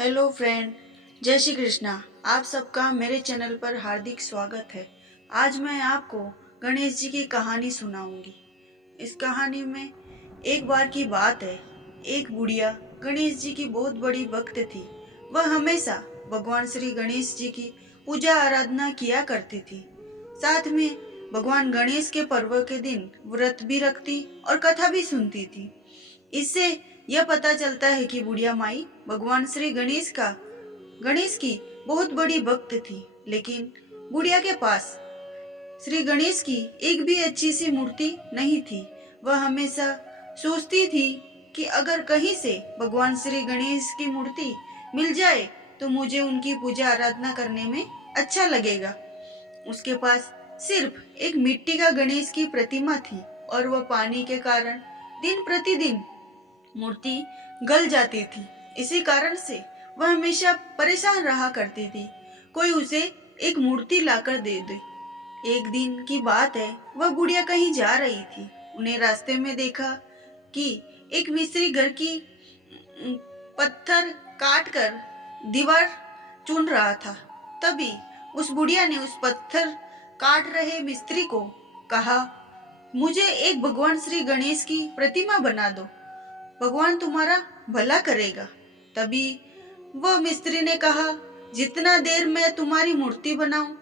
Hello friend, जय श्री कृष्णा। आप सबका मेरे चैनल पर हार्दिक स्वागत है। आज मैं आपको गणेश जी की कहानी सुनाऊंगी। इस कहानी में एक बार की बात है, एक बुढ़िया गणेश जी की बहुत बड़ी भक्त थी। वह हमेशा भगवान श्री गणेश जी की पूजा आराधना किया करती थी। साथ में भगवान गणेश के पर्व के दिन व्रत भी रखती और कथा भी सुनती थी। इससे यह पता चलता है कि बुढ़िया माई भगवान श्री गणेश की बहुत बड़ी भक्त थी। लेकिन बुढ़िया के पास श्री गणेश की एक भी अच्छी सी मूर्ति नहीं थी। वह हमेशा सोचती थी कि अगर कहीं से भगवान श्री गणेश की मूर्ति मिल जाए तो मुझे उनकी पूजा आराधना करने में अच्छा लगेगा। उसके पास सिर्फ एक मिट्टी का गणेश की प्रतिमा थी और वह पानी के कारण दिन प्रतिदिन मूर्ति गल जाती थी। इसी कारण से वह हमेशा परेशान रहा करती थी, कोई उसे एक मूर्ति लाकर दे दे। एक दिन की बात है, वह बुढ़िया कहीं जा रही थी। उन्हें रास्ते में देखा कि एक मिस्त्री घर की पत्थर काट कर दीवार चुन रहा था। तभी उस बुढ़िया ने उस पत्थर काट रहे मिस्त्री को कहा, मुझे एक भगवान श्री गणेश की प्रतिमा बना दो, भगवान तुम्हारा भला करेगा। तभी वह मिस्त्री ने कहा, जितना देर मैं तुम्हारी मूर्ति बनाऊं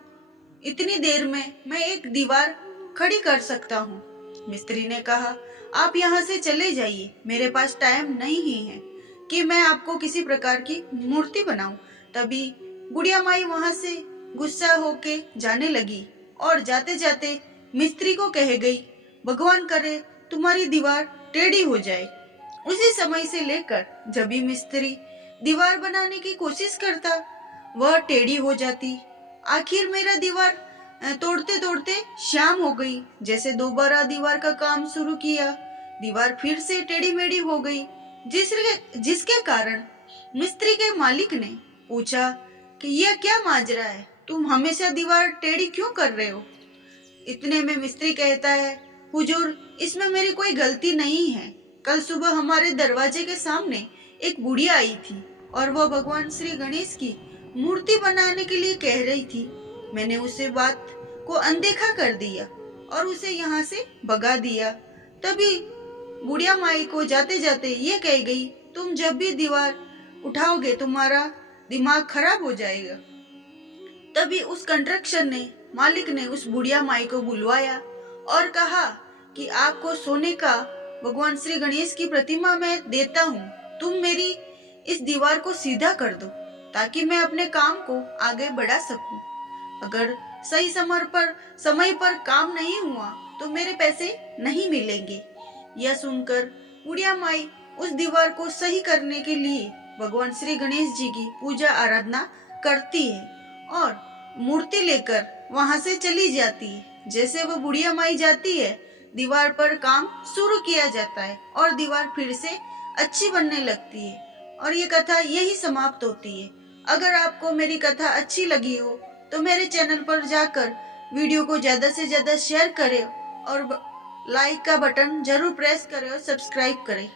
इतनी देर में मैं एक दीवार खड़ी कर सकता हूँ। मिस्त्री ने कहा, आप यहाँ से चले जाइए, मेरे पास टाइम नहीं है कि मैं आपको किसी प्रकार की मूर्ति बनाऊं। तभी बुढ़िया माई वहां से गुस्सा होके जाने लगी और जाते जाते मिस्त्री को कह गई, भगवान करे तुम्हारी दीवार टेढ़ी हो जाए। उसी समय से लेकर जब भी मिस्त्री दीवार बनाने की कोशिश करता वह टेढ़ी हो जाती। आखिर मेरा दीवार तोड़ते तोड़ते शाम हो गई। जैसे दोबारा दीवार का काम शुरू किया, दीवार फिर से टेढ़ी मेढ़ी हो गई, जिसके कारण मिस्त्री के मालिक ने पूछा कि यह क्या माजरा है, तुम हमेशा दीवार टेढ़ी क्यों कर रहे हो। इतने में मिस्त्री कहता है, हुजूर, इसमें मेरी कोई गलती नहीं है। कल सुबह हमारे दरवाजे के सामने एक बुढ़िया आई थी और वह भगवान श्री गणेश की मूर्ति बनाने के लिए कह रही थी। मैंने उसे बात को अनदेखा कर दिया और उसे यहाँ से भगा दिया। तभी बुढ़िया माई को जाते जाते ये कह गई, तुम जब भी दीवार उठाओगे तुम्हारा दिमाग खराब हो जाएगा। तभी उस कंस्ट्रक्शन ने मालिक ने उस बुढ़िया माई को बुलवाया और कहा कि आपको सोने का भगवान श्री गणेश की प्रतिमा मैं देता हूँ, तुम मेरी इस दीवार को सीधा कर दो ताकि मैं अपने काम को आगे बढ़ा सकूं। अगर सही समय पर काम नहीं हुआ तो मेरे पैसे नहीं मिलेंगे। यह सुनकर बुढ़िया माई उस दीवार को सही करने के लिए भगवान श्री गणेश जी की पूजा आराधना करती है और मूर्ति लेकर वहां से चली जाती है। जैसे वह बुढ़िया माई जाती है, दीवार पर काम शुरू किया जाता है और दीवार फिर से अच्छी बनने लगती है और ये कथा यही समाप्त होती है। अगर आपको मेरी कथा अच्छी लगी हो तो मेरे चैनल पर जाकर वीडियो को ज्यादा से ज्यादा शेयर करें और लाइक का बटन जरूर प्रेस करें और सब्सक्राइब करें।